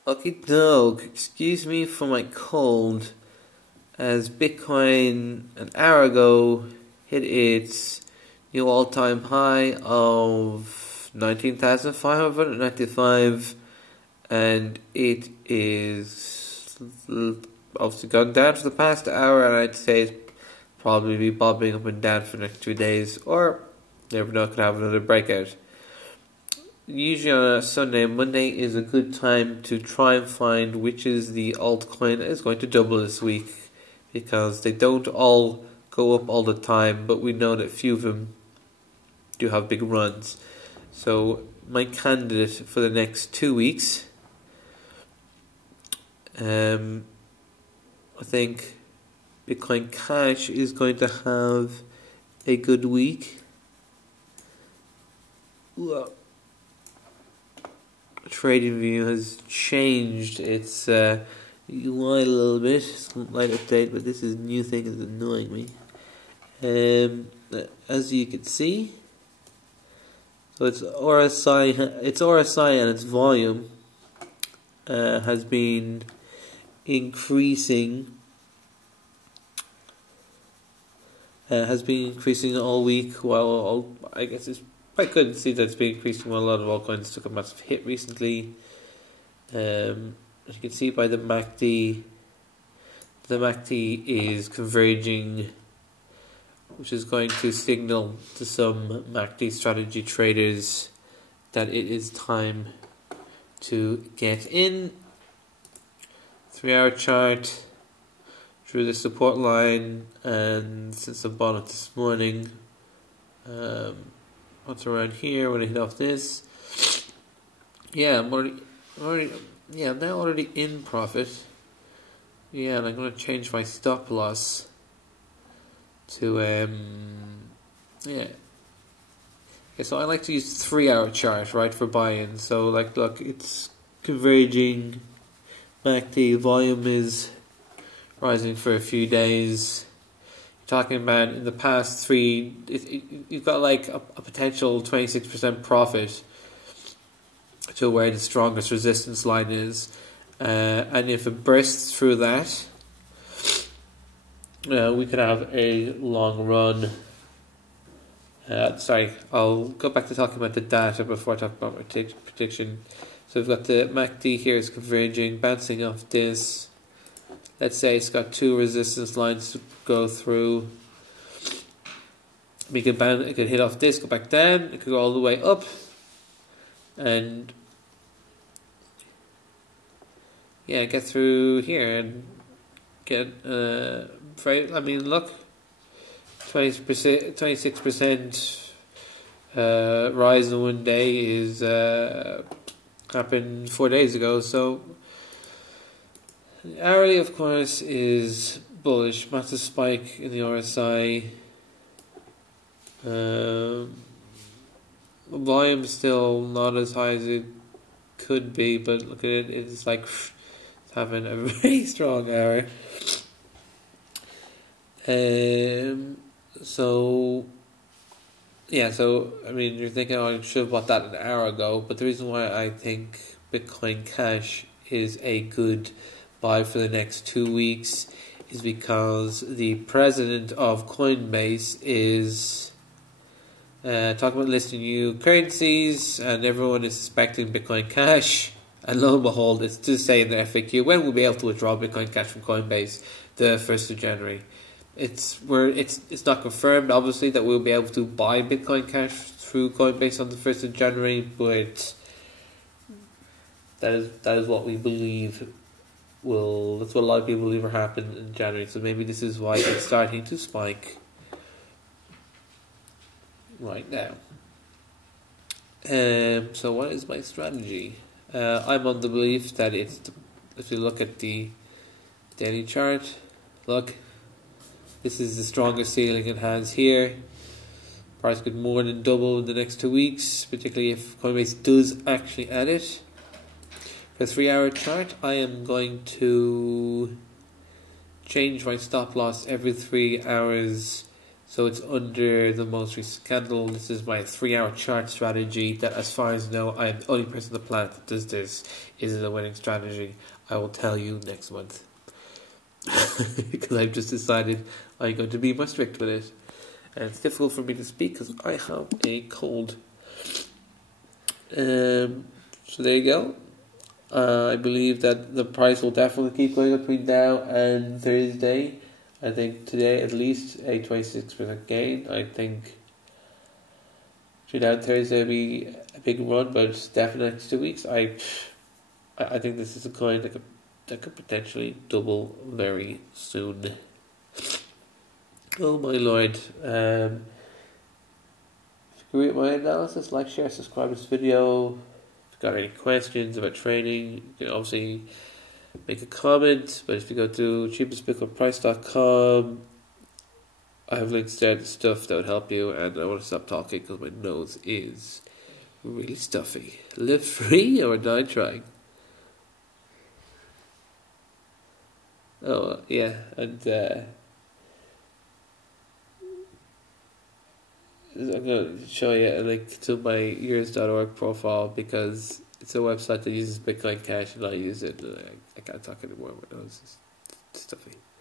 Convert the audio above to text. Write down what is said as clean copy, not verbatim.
Okay, dog, excuse me for my cold, as Bitcoin an hour ago hit its new all-time high of 19,595, and it is obviously gone down for the past hour, and I'd say it's probably be bobbing up and down for the next 2 days, or never know, could have another breakout. Usually on a Sunday and Monday is a good time to try and find which is the altcoin that is going to double this week, because they don't all go up all the time, but we know that few of them do have big runs. So my candidate for the next 2 weeks, I think Bitcoin Cash is going to have a good week. Trading View has changed its UI a little bit. Slight update, but this is new thing is annoying me. As you can see, so its RSI and its volume has been increasing. Has been increasing all week. While I guess it's quite good to see that it's been increasing while a lot of altcoins took a massive hit recently. As you can see by the MACD is converging, which is going to signal to some MACD strategy traders that it is time to get in. 3-hour chart through the support line, and since I bought it this morning, what's around here when I hit off this? Yeah, I'm now already in profit. Yeah, and I'm going to change my stop loss to Okay, so I like to use 3-hour chart, right, for buy-in. So like, look, it's converging. MACD volume is rising for a few days. Talking about in the past three, you've got like a potential 26% profit to where the strongest resistance line is, and if it bursts through that, we could have a long run. Sorry, I'll go back to talking about the data before I talk about my prediction. So we've got the MACD here is converging, bouncing off this. Let's say it's got 2 resistance lines to go through. It could hit off this, go back down, it could go all the way up, and yeah, get through here and get I mean, look, 26% rise in one day is happened 4 days ago. So hourly, of course, is bullish. Massive spike in the RSI. Volume still not as high as it could be, but look at it, it's like it's having a very strong hour. So I mean, you're thinking, oh, I should have bought that an hour ago, but the reason why I think Bitcoin Cash is a good buy for the next 2 weeks is because the president of Coinbase is talking about listing new currencies, and everyone is suspecting Bitcoin Cash, and lo and behold, it's to say in the FAQ, when we'll be able to withdraw Bitcoin Cash from Coinbase, the 1st of January. It's not confirmed, obviously, that we'll be able to buy Bitcoin Cash through Coinbase on the 1st of January, but that is what we believe that's what a lot of people believe will happen in January. So maybe this is why it's starting to spike right now. So what is my strategy? I'm on the belief that if you look at the daily chart, look, this is the strongest ceiling it has here. Price could more than double in the next 2 weeks, particularly if Coinbase does actually add it. For 3-hour chart, I am going to change my stop loss every 3 hours. So it's under the most recent candle. This is my 3-hour chart strategy that, as far as I know, I'm the only person on the planet that does this. Is it a winning strategy? I will tell you next month. Because I've just decided I'm going to be more strict with it. And it's difficult for me to speak because I have a cold. So there you go. I believe that the price will definitely keep going up between now and Thursday. I think today at least a 26% gain. I think between now and Thursday will be a big run, but it's definitely next 2 weeks. I think this is a coin that could potentially double very soon. Oh my lord. If you agree with my analysis, like, share, subscribe to this video. If you've got any questions about trading, you can obviously make a comment. But if you go to cheapestbitcoinprice.com, I have links there to stuff that would help you. And I want to stop talking because my nose is really stuffy. Live free or die trying. Oh yeah, and I'm going to show you a link to my years.org profile because it's a website that uses Bitcoin Cash and I use it. And I can't talk anymore. My nose is stuffy.